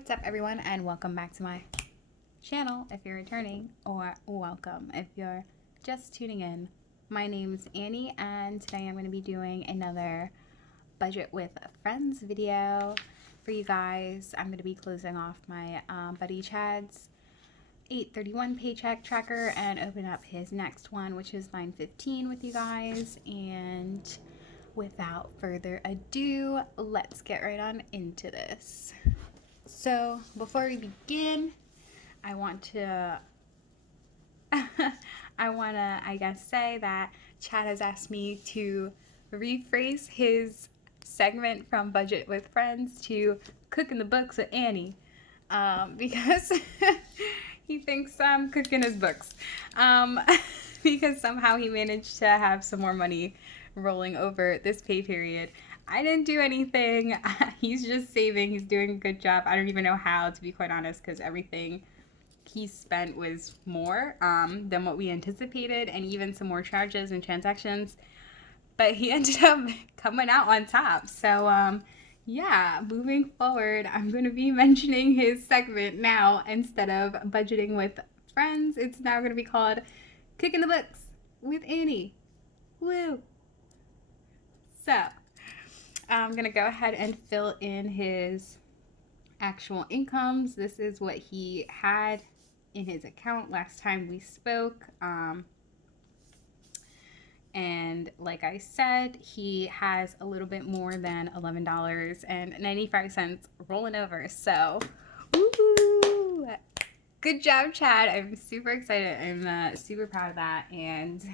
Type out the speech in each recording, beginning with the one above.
What's up, everyone, and welcome back to my channel if you're returning, or welcome if you're just tuning in. My name's Annie, and today I'm going to be doing another budget with friends video for you guys. I'm going to be closing off my buddy Chad's 831 paycheck tracker and open up his next one, which is 915 with you guys. And without further ado, let's get right on into this. So before we begin, I want to say that Chad has asked me to rephrase his segment from Budget with Friends to Cooking the Books with Annie, because he thinks I'm cooking his books, because somehow he managed to have some more money rolling over this pay period. I didn't do anything. He's just saving. He's doing a good job. I don't even know how, to be quite honest, because everything he spent was more than what we anticipated, and even some more charges and transactions. But he ended up coming out on top. So, yeah, moving forward, I'm going to be mentioning his segment now instead of Budgeting with Friends. It's now going to be called Cooking the Books with Annie. Woo! So, I'm going to go ahead and fill in his actual incomes. This is what he had in his account last time we spoke. And like I said, he has a little bit more than $11.95 rolling over. So, woo! Good job, Chad. I'm super excited. I'm super proud of that. And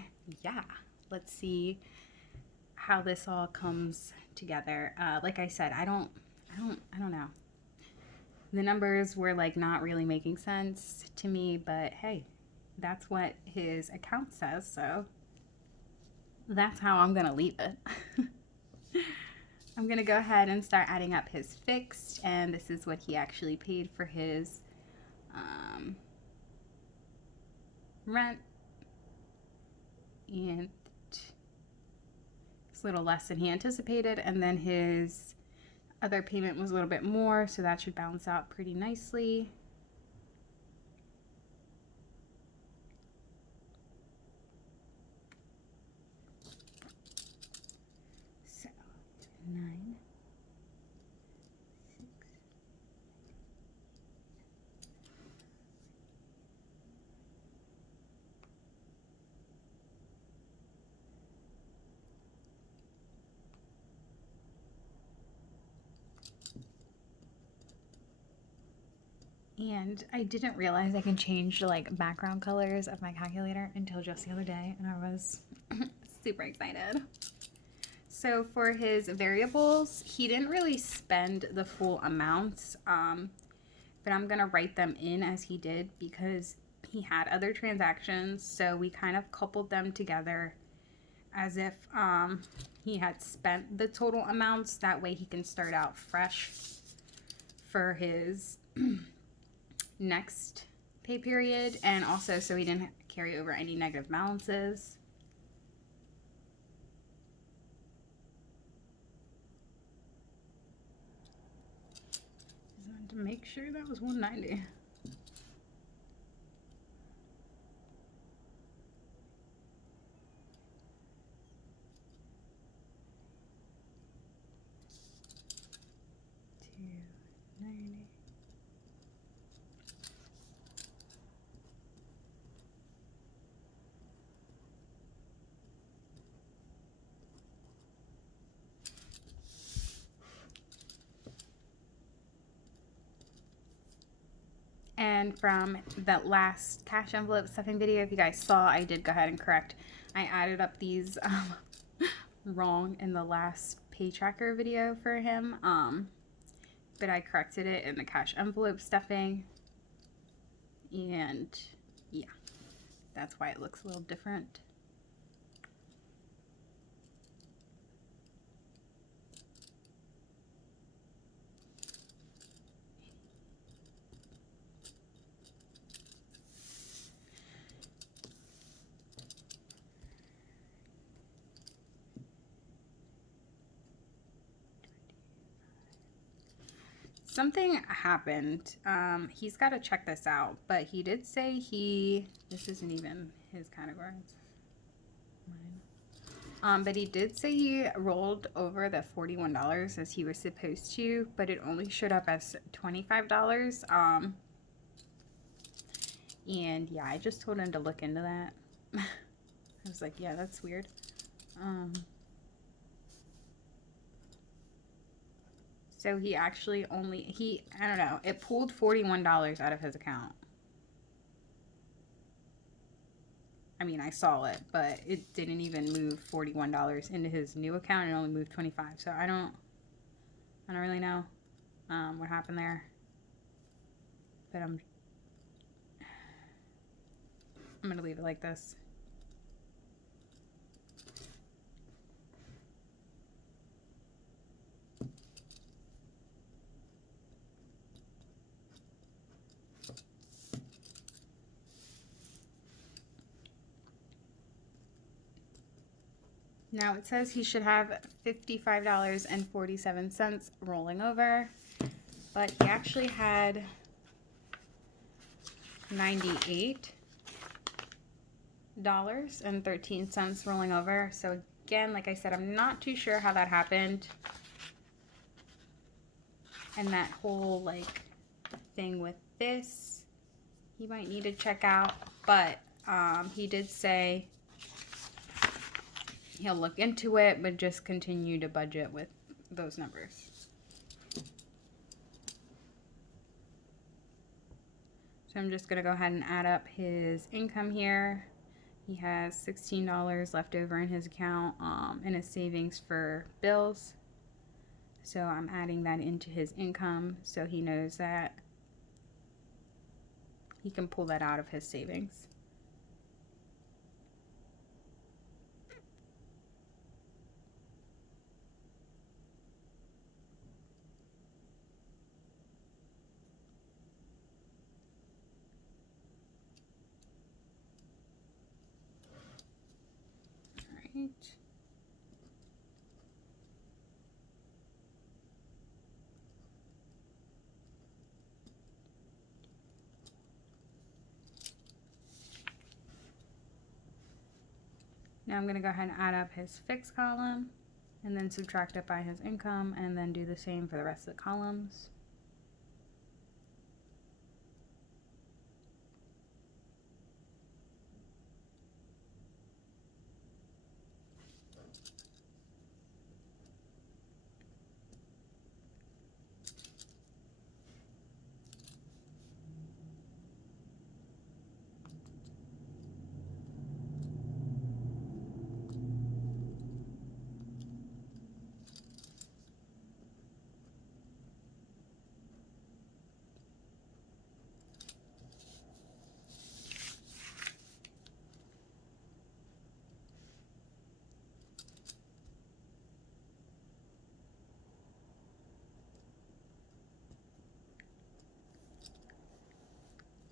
yeah, let's see how this all comes together. Like I said, I don't know. The numbers were like not really making sense to me, but hey, that's what his account says, so that's how I'm gonna leave it. I'm gonna go ahead and start adding up his fixed, and this is what he actually paid for his rent, and it's a little less than he anticipated, and then his other payment was a little bit more, so that should balance out pretty nicely. So 9, 6. And I didn't realize I can change the like background colors of my calculator until just the other day, and I was super excited. So for his variables, he didn't really spend the full amounts, but I'm gonna write them in as he did because he had other transactions, so we kind of coupled them together as if he had spent the total amounts. That way he can start out fresh for his next pay period, and also so he didn't carry over any negative balances. Just wanted to make sure that was 190. And from that last cash envelope stuffing video, if you guys saw, I did go ahead and correct. I added up these wrong in the last pay tracker video for him, but I corrected it in the cash envelope stuffing, and yeah, that's why it looks a little different. something happened. He's got to check this out, but he did say this isn't even his category. It's mine. But he did say he rolled over the $41 as he was supposed to, but it only showed up as $25. And yeah, I just told him to look into that. I was like, yeah, that's weird. So he actually I don't know, it pulled $41 out of his account. I mean, I saw it, but it didn't even move $41 into his new account. It only moved 25. So I don't really know what happened there. But I'm going to leave it like this. Now it says he should have $55.47 rolling over, but he actually had $98.13 rolling over. So again, like I said, I'm not too sure how that happened. And that whole like thing with this, he might need to check out, but he did say he'll look into it, but just continue to budget with those numbers. So I'm just going to go ahead and add up his income here. He has $16 left over in his account in his savings for bills. So I'm adding that into his income so he knows that he can pull that out of his savings. All right. Now I'm going to go ahead and add up his fixed column and then subtract it by his income and then do the same for the rest of the columns.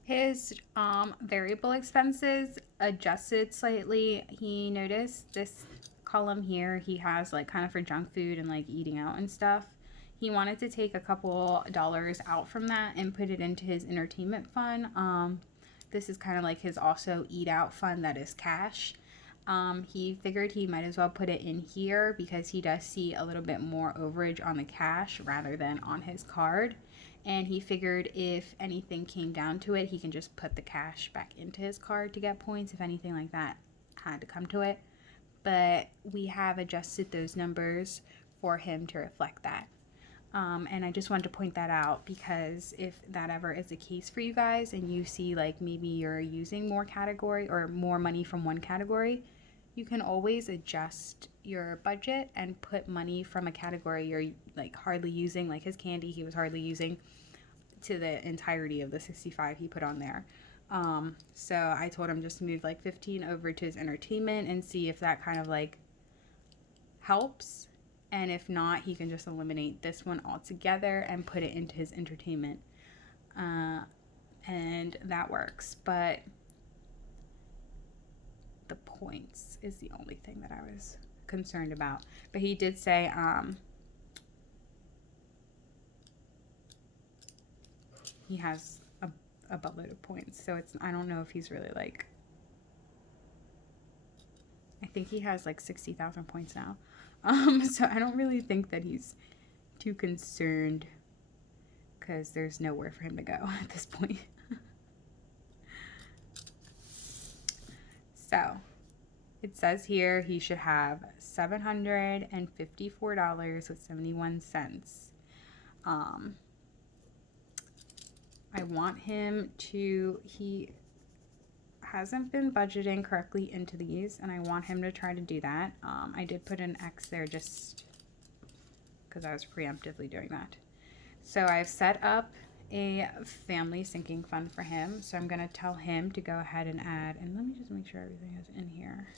His variable expenses adjusted slightly. He noticed this column here he has like kind of for junk food and like eating out and stuff. He wanted to take a couple dollars out from that and put it into his entertainment fund. This is kind of like his also eat out fund that is cash. He figured he might as well put it in here because he does see a little bit more overage on the cash rather than on his card. And he figured if anything came down to it, he can just put the cash back into his card to get points if anything like that had to come to it. But we have adjusted those numbers for him to reflect that. And I just wanted to point that out because if that ever is the case for you guys and you see like maybe you're using more category or more money from one category, you can always adjust your budget and put money from a category you're like hardly using, like his candy he was hardly using, to the entirety of the 65 he put on there. So I told him just move like 15 over to his entertainment and see if that kind of like helps. And if not, he can just eliminate this one altogether and put it into his entertainment. And that works. But the points is the only thing that I was concerned about. But he did say he has a buttload of points. So I don't know if he's really like, I think he has like 60,000 points now. So I don't really think that he's too concerned because there's nowhere for him to go at this point. So it says here he should have $754.71. I want him to, he hasn't been budgeting correctly into these, and I want him to try to do that. I did put an X there just because I was preemptively doing that. So I've set up a family sinking fund for him. So I'm going to tell him to go ahead and add, and let me just make sure everything is in here.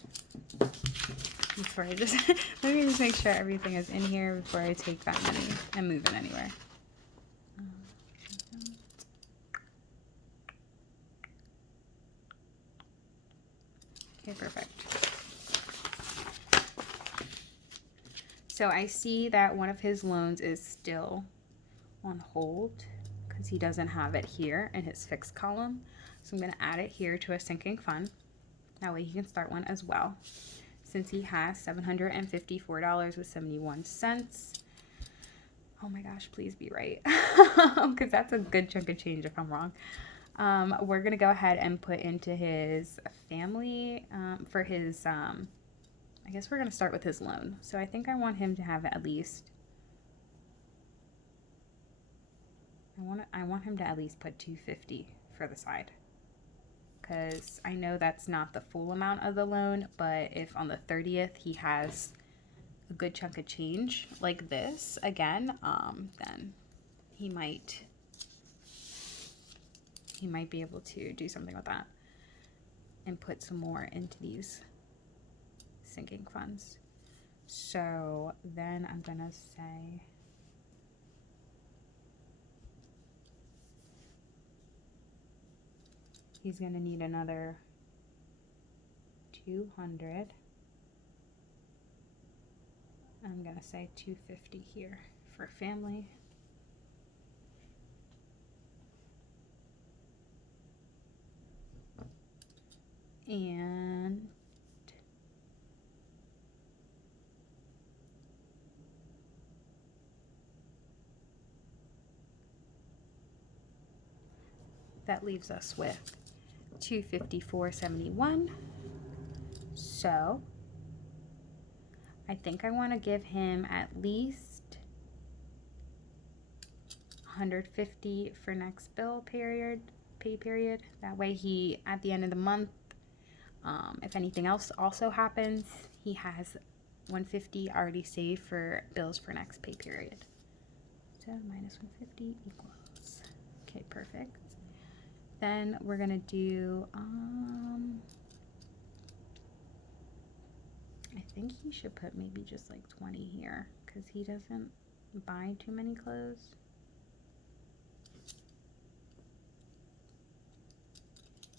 Before I just, let me just make sure everything is in here before I take that money and move it anywhere. Okay, perfect. So I see that one of his loans is still on hold because he doesn't have it here in his fixed column. So I'm going to add it here to a sinking fund. That way he can start one as well. Since he has $754.71. Oh my gosh, please be right. Because that's a good chunk of change if I'm wrong. We're going to go ahead and put into his family for his, I guess we're going to start with his loan. So I think I want him to have at least, I want him to at least put $250 for the side. Because I know that's not the full amount of the loan, but if on the 30th he has a good chunk of change like this again, then he might be able to do something with that and put some more into these sinking funds. So then I'm gonna say he's gonna need another 200. I'm gonna say 250 here for family. And that leaves us with $254.71. So I think I want to give him at least $150 for next pay period. That way he, at the end of the month, if anything else also happens, he has $150 already saved for bills for next pay period. So minus 150 equals, okay, perfect. Then we're gonna do, I think he should put maybe just like 20 here because he doesn't buy too many clothes.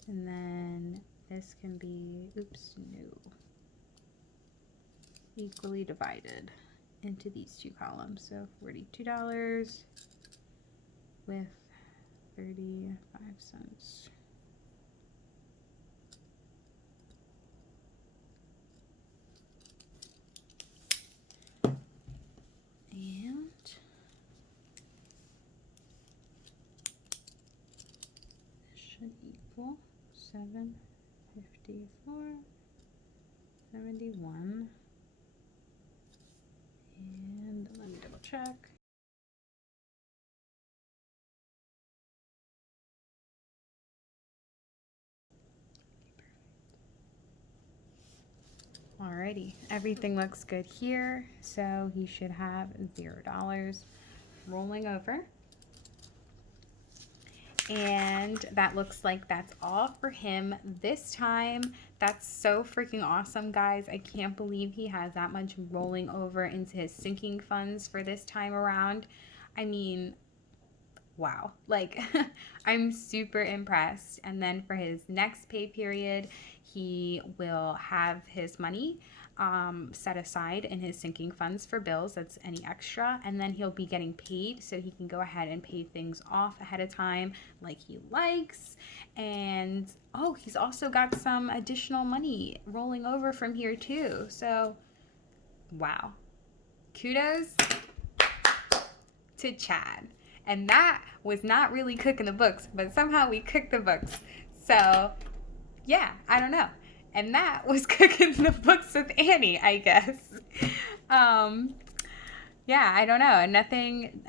And then this can be, oops, no, equally divided into these two columns. So $42 with 35 cents. And this should equal 754.71. And let me double check. Alrighty, everything looks good here, so he should have $0 rolling over. And that looks like that's all for him this time. That's so freaking awesome, guys. I can't believe he has that much rolling over into his sinking funds for this time around. I mean, wow, like I'm super impressed. And then for his next pay period, he will have his money set aside in his sinking funds for bills. That's any extra. And then he'll be getting paid, so he can go ahead and pay things off ahead of time like he likes. And oh, he's also got some additional money rolling over from here too. So wow. Kudos to Chad. And that was not really cooking the books, but somehow we cooked the books. So yeah, I don't know. And that was cooking the books with Annie, I guess. Yeah, I don't know.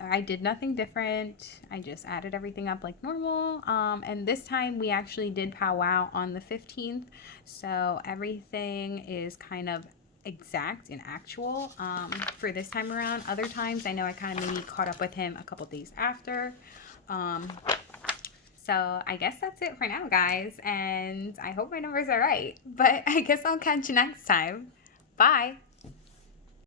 I did nothing different. I just added everything up like normal. And this time we actually did powwow on the 15th. So everything is kind of exact and actual for this time around. Other times I know I kind of maybe caught up with him a couple days after. So I guess that's it for now, guys. And I hope my numbers are right. But I guess I'll catch you next time. Bye.